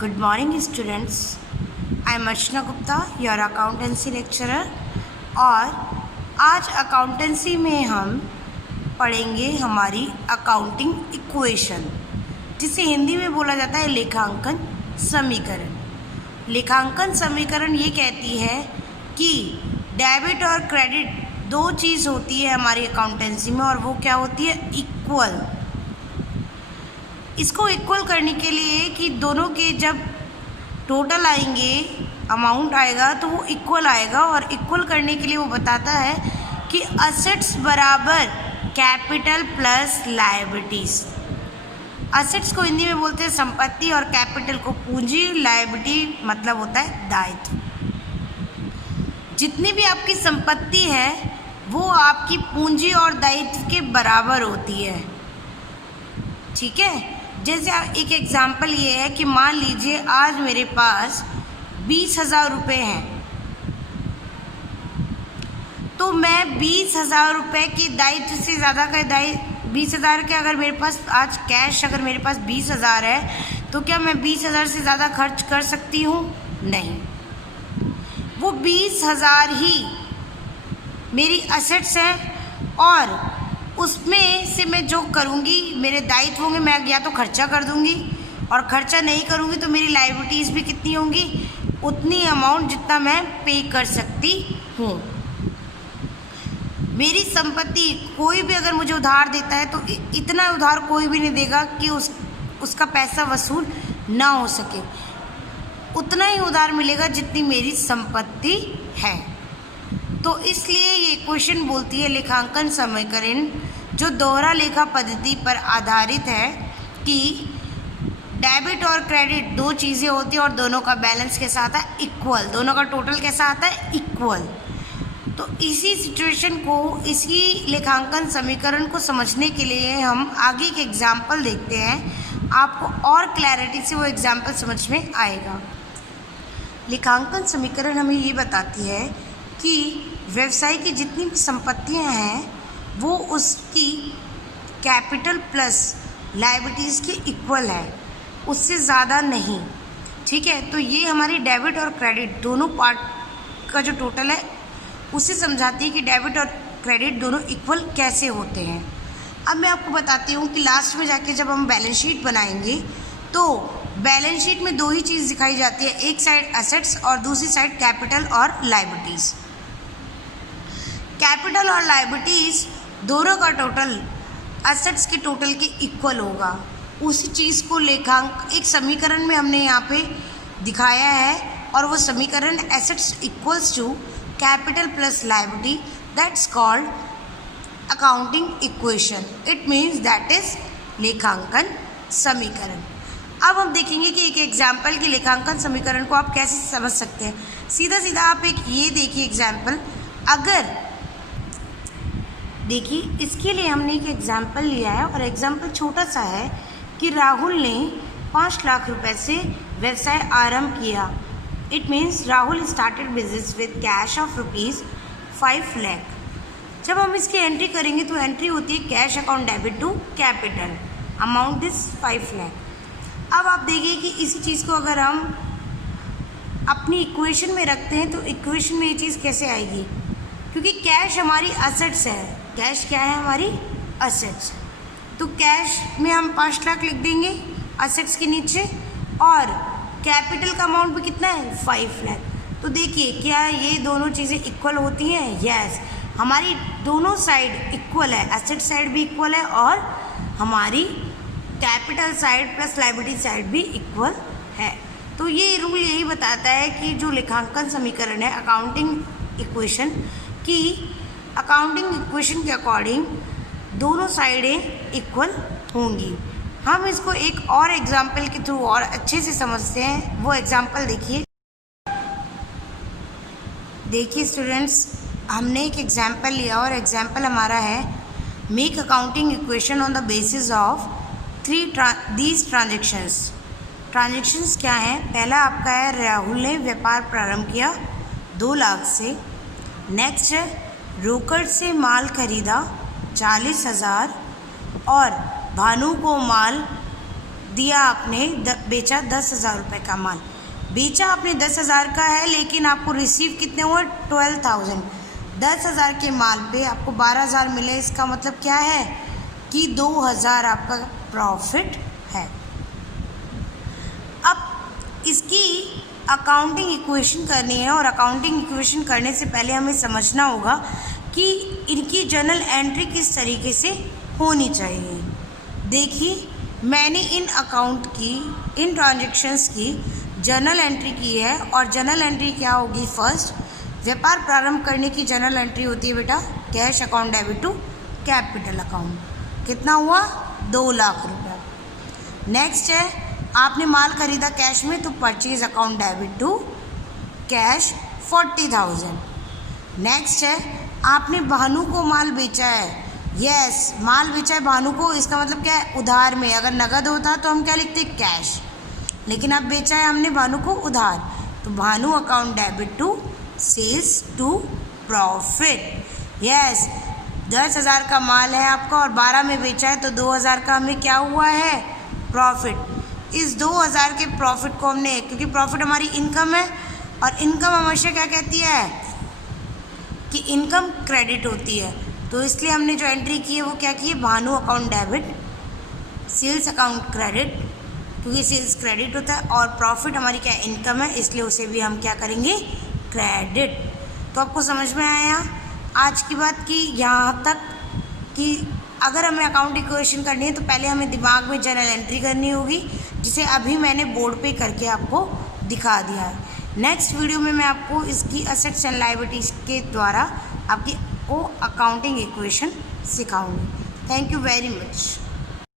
Good morning students. I am Archana Gupta, your accountancy lecturer. और आज accountancy में हम पढ़ेंगे हमारी अकाउंटिंग इक्वेशन, जिसे हिंदी में बोला जाता है लेखांकन समीकरण। लेखांकन समीकरण ये कहती है कि डेबिट और क्रेडिट दो चीज़ होती है हमारी अकाउंटेंसी में, और वो क्या होती है? इक्वल। इसको इक्वल करने के लिए कि दोनों के जब टोटल आएंगे, अमाउंट आएगा तो वो इक्वल आएगा, और इक्वल करने के लिए वो बताता है कि असेट्स बराबर कैपिटल प्लस लायबिलिटीज़। असेट्स को हिंदी में बोलते हैं संपत्ति, और कैपिटल को पूंजी, लायबिलिटी मतलब होता है दायित्व। जितनी भी आपकी संपत्ति है वो आपकी पूंजी और दायित्व के बराबर होती है, ठीक है। जैसे एक एग्ज़ाम्पल ये है कि मान लीजिए आज मेरे पास 20,000 रुपये हैं, तो मैं 20,000 रुपये के दायित्व से ज़्यादा का 20,000 के, अगर मेरे पास आज कैश अगर मेरे पास 20,000 है तो क्या मैं 20,000 से ज़्यादा खर्च कर सकती हूँ? नहीं। वो 20,000 ही मेरी असेट्स हैं, और उसमें से मैं जो करूँगी, मेरे दायित्व होंगे, मैं या तो खर्चा कर दूँगी, और खर्चा नहीं करूँगी तो मेरी लायबिलिटीज़ भी कितनी होंगी? उतनी अमाउंट जितना मैं पे कर सकती हूँ। मेरी संपत्ति, कोई भी अगर मुझे उधार देता है तो इतना उधार कोई भी नहीं देगा कि उसका पैसा वसूल ना हो सके। उतना ही उधार मिलेगा जितनी मेरी संपत्ति है। तो इसलिए ये क्वेश्चन बोलती है लेखांकन समीकरण, जो दोहरा लेखा पद्धति पर आधारित है, कि डेबिट और क्रेडिट दो चीज़ें होती हैं और दोनों का बैलेंस कैसा आता है? इक्वल। दोनों का टोटल कैसा आता है? इक्वल। तो इसी सिचुएशन को, इसी लेखांकन समीकरण को समझने के लिए हम आगे के एग्जाम्पल देखते हैं। आपको और क्लैरिटी से वो एग्जाम्पल समझ में आएगा। लेखांकन समीकरण हमें ये बताती है कि व्यवसाय की जितनी भी संपत्तियां हैं वो उसकी कैपिटल प्लस लायबिलिटीज़ के इक्वल है, उससे ज़्यादा नहीं, ठीक है। तो ये हमारी डेबिट और क्रेडिट दोनों पार्ट का जो टोटल है उसे समझाती है कि डेबिट और क्रेडिट दोनों इक्वल कैसे होते हैं। अब मैं आपको बताती हूँ कि लास्ट में जाके जब हम बैलेंस शीट बनाएंगे तो बैलेंस शीट में दो ही चीज़ दिखाई जाती है, एक साइड एसेट्स और दूसरी साइड कैपिटल और लायबिलिटीज़। कैपिटल और लायबिलिटीज़ दोनों का टोटल एसेट्स के टोटल के इक्वल होगा। उसी चीज़ को लेखांक एक समीकरण में हमने यहाँ पे दिखाया है, और वो समीकरण assets equals to capital plus liability, that's called accounting equation. It means that is लेखांकन समीकरण। अब हम देखेंगे कि एक एग्जाम्पल के लेखांकन समीकरण को आप कैसे समझ सकते हैं। सीधा सीधा आप एक ये देखिए एग्जाम्पल, अगर देखिए इसके लिए हमने एक एग्जाम्पल लिया है, और एग्जाम्पल छोटा सा है कि राहुल ने 5 लाख रुपए से व्यवसाय आरंभ किया। It means Rahul started business with cash of ₹5 lakh. जब हम इसकी एंट्री करेंगे तो एंट्री होती है cash account debit to capital, amount is 5 lakh. अब आप देखिए कि इसी चीज़ को अगर हम अपनी इक्वेशन में रखते हैं तो इक्वेशन में ये चीज़ कैसे आएगी? क्योंकि कैश हमारी असेट्स है। कैश क्या है? हमारी असेट्स। तो कैश में हम 5 लाख लिख देंगे असेट्स के नीचे, और कैपिटल का अमाउंट भी कितना है? 5 लाख। तो देखिए क्या ये दोनों चीज़ें इक्वल होती हैं? यस, हमारी दोनों साइड इक्वल है, एसेट साइड भी इक्वल है और हमारी capital side plus liability side भी इक्वल है। तो ये रूल यही बताता है कि जो लेखांकन समीकरण है अकाउंटिंग इक्वेशन की, अकाउंटिंग इक्वेशन के अकॉर्डिंग दोनों साइडें इक्वल होंगी। हम इसको एक और एग्जाम्पल के थ्रू और अच्छे से समझते हैं। वो एग्जाम्पल देखिए स्टूडेंट्स, हमने एक एग्जाम्पल लिया, और एग्जाम्पल हमारा है make accounting equation on the basis of these transactions क्या हैं? पहला आपका है राहुल ने व्यापार प्रारंभ किया 2 लाख से। नेक्स्ट है रोकड़ से माल खरीदा 40,000, और भानु को माल दिया आपने बेचा 10,000 रुपये का माल, बेचा आपने 10,000 का है, लेकिन आपको रिसीव कितने हुए 12,000। 10,000 के माल पे आपको 12,000 मिले, इसका मतलब क्या है कि 2,000 आपका प्रॉफिट है। अब इसकी अकाउंटिंग इक्वेशन करनी है, और अकाउंटिंग इक्वेशन करने से पहले हमें समझना होगा कि इनकी जर्नल एंट्री किस तरीके से होनी चाहिए। देखिए, मैंने इन ट्रांजैक्शंस की जर्नल एंट्री की है, और जर्नल एंट्री क्या होगी? फर्स्ट, व्यापार प्रारंभ करने की जर्नल एंट्री होती है बेटा cash account debit to capital account. कितना हुआ? 2 लाख रुपये। नेक्स्ट है, आपने माल खरीदा कैश में, तो purchase account debit to cash 40,000। Next है, आपने भानु को माल बेचा है, यस माल बेचा है भानु को, इसका मतलब क्या है? उधार में। अगर नगद होता तो हम क्या लिखते? कैश, लेकिन अब बेचा है हमने भानु को उधार, तो Bhanu account debit to sales to profit. Yes, 10,000 का माल है आपका और 12 में बेचा है, तो 2,000 का हमें क्या हुआ है? प्रॉफिट। इस 2,000 के प्रॉफिट को हमने, क्योंकि प्रॉफिट हमारी इनकम है, और इनकम हमेशा क्या कहती है कि इनकम क्रेडिट होती है, तो इसलिए हमने जो एंट्री की है वो क्या की है? Bhanu account debit, sales account credit, क्योंकि सेल्स क्रेडिट होता है, और प्रॉफिट हमारी क्या? इनकम है, इसलिए उसे भी हम क्या करेंगे? क्रेडिट। तो आपको समझ में आया आज की बात की यहाँ तक कि अगर हमें अकाउंट इक्वेशन करनी है तो पहले हमें दिमाग में जर्नल एंट्री करनी होगी, जिसे अभी मैंने बोर्ड पे करके आपको दिखा दिया है। नेक्स्ट वीडियो में मैं आपको इसकी असेट्स एंड लायबिलिटीज के द्वारा आपकी को अकाउंटिंग इक्वेशन सिखाऊंगी। Thank you very much.